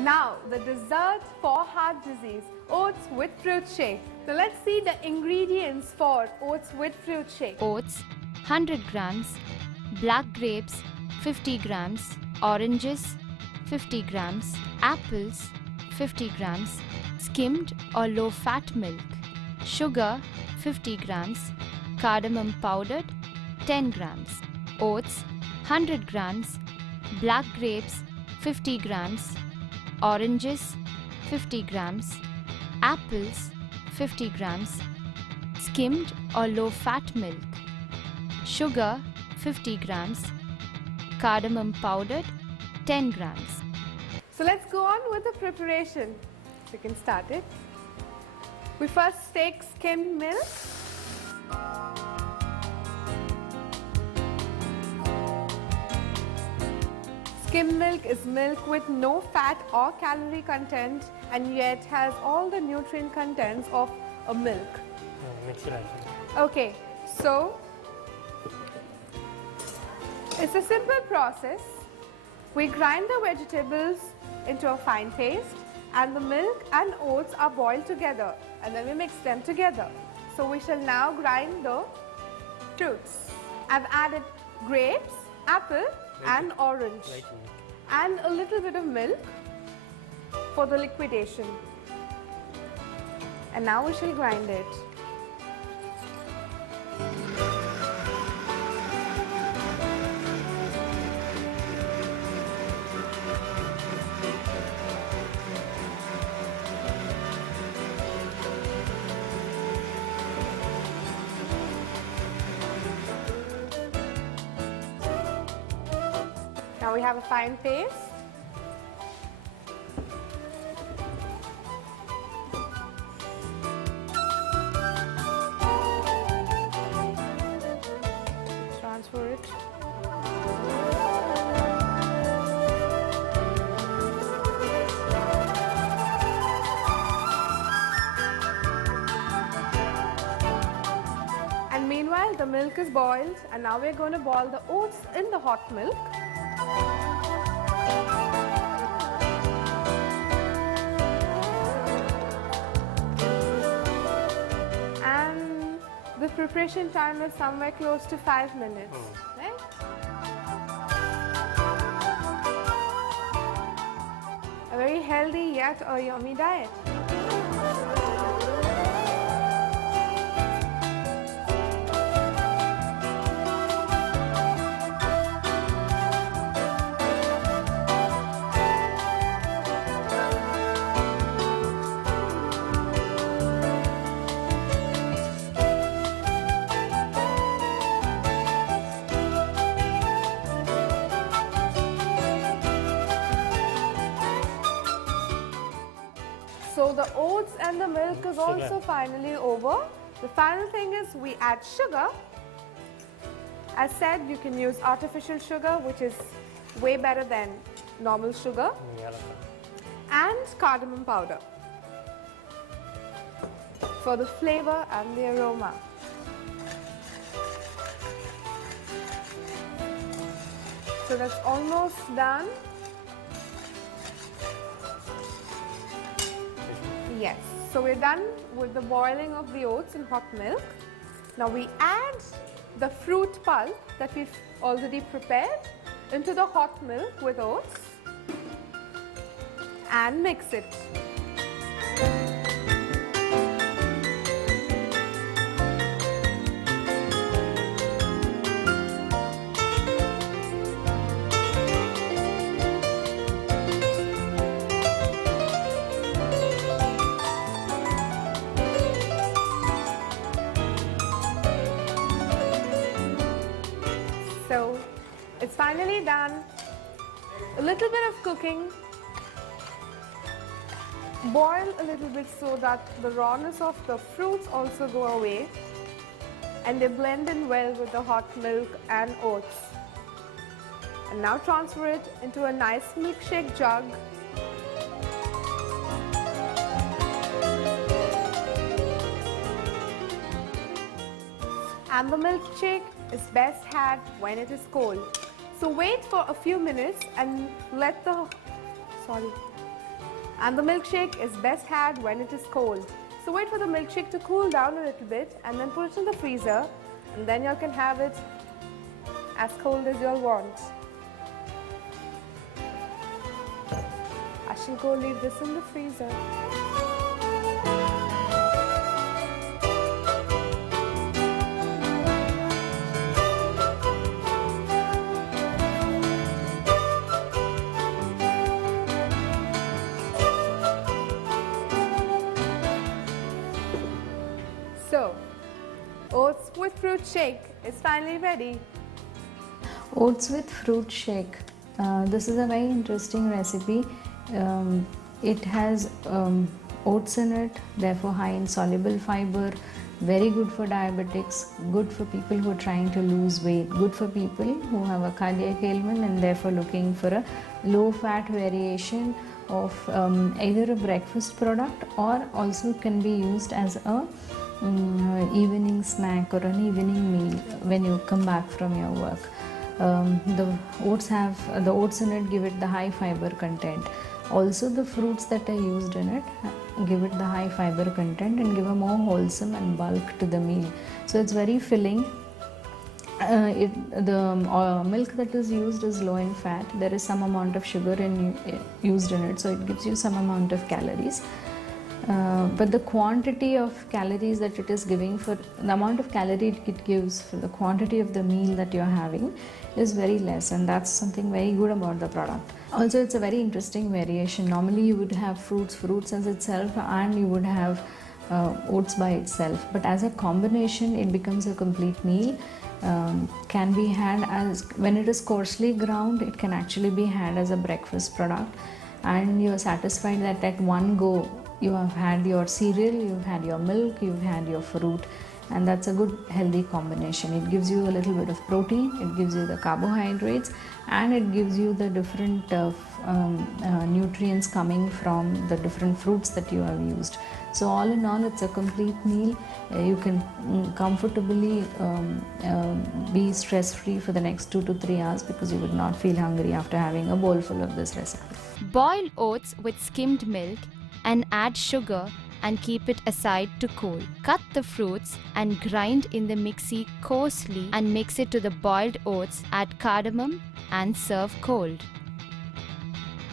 Now, the dessert for heart disease, oats with fruit shake. So let's see the ingredients for oats with fruit shake. Oats 100 grams, black grapes 50 grams, oranges 50 grams, apples 50 grams, skimmed or low-fat milk, sugar 50 grams, cardamom powdered 10 grams, oats 100 grams, black grapes 50 grams, oranges 50 grams, apples 50 grams, skimmed or low-fat milk, sugar 50 grams, cardamom powdered 10 grams. So let's go on with the preparation. So you can start it. We first take skimmed milk. Skimmed milk is milk with no fat or calorie content and yet has all the nutrient contents of a milk. Okay, so it's a simple process. We grind the vegetables into a fine paste and the milk and oats are boiled together and then we mix them together. So we shall now grind the fruits. I've added grapes, apple and orange and a little bit of milk for the liquidation. And now we shall grind it. Now we have a fine paste. Transfer it. And meanwhile, the milk is boiled, and now we're going to boil the oats in the hot milk. And the preparation time is somewhere close to 5 minutes. Right? A very healthy yet a yummy diet. So the oats and the milk is also finally over. The final thing is we add sugar. As said, you can use artificial sugar, which is way better than normal sugar, and cardamom powder for the flavor and the aroma. So that's almost done. Yes, so we're done with the boiling of the oats in hot milk. Now we add the fruit pulp that we've already prepared into the hot milk with oats and mix it. So it's finally done. A little bit of cooking. Boil a little bit so that the rawness of the fruits also go away and they blend in well with the hot milk and oats. And now transfer it into a nice milkshake jug. And the milkshake is best had when it is cold. So wait for a few minutes and let the And the milkshake is best had when it is cold. So wait for the milkshake to cool down a little bit and then put it in the freezer, and then you can have it as cold as you'll want. I shall go leave this in the freezer. So, oats with fruit shake is finally ready. Oats with fruit shake. This is a very interesting recipe. It has oats in it, therefore high in soluble fiber, very good for diabetics, good for people who are trying to lose weight, good for people who have a cardiac ailment and therefore looking for a low fat variation of either a breakfast product or also can be used as a evening snack or an evening meal when you come back from your work. The oats in it give it the high fiber content. Also the fruits that are used in it give it the high fiber content and give a more wholesome and bulk to the meal. So it's very filling. The milk that is used is low in fat. There is some amount of sugar used in it, so it gives you some amount of calories. But the quantity of calories that it is giving, for the amount of calorie it gives for the quantity of the meal that you are having, is very less, and that's something very good about the product. Also, it's a very interesting variation. Normally you would have fruits as itself, and you would have oats by itself, but as a combination it becomes a complete meal. Can be had as, when it is coarsely ground, it can actually be had as a breakfast product, and you are satisfied that at one go you have had your cereal, you've had your milk, you've had your fruit, and that's a good healthy combination. It gives you a little bit of protein, it gives you the carbohydrates, and it gives you the different nutrients coming from the different fruits that you have used. So all in all, it's a complete meal. You can comfortably be stress-free for the next 2 to 3 hours because you would not feel hungry after having a bowl full of this recipe. Boil oats with skimmed milk and add sugar and keep it aside to cool. Cut the fruits and grind in the mixie coarsely and mix it to the boiled oats, add cardamom and serve cold.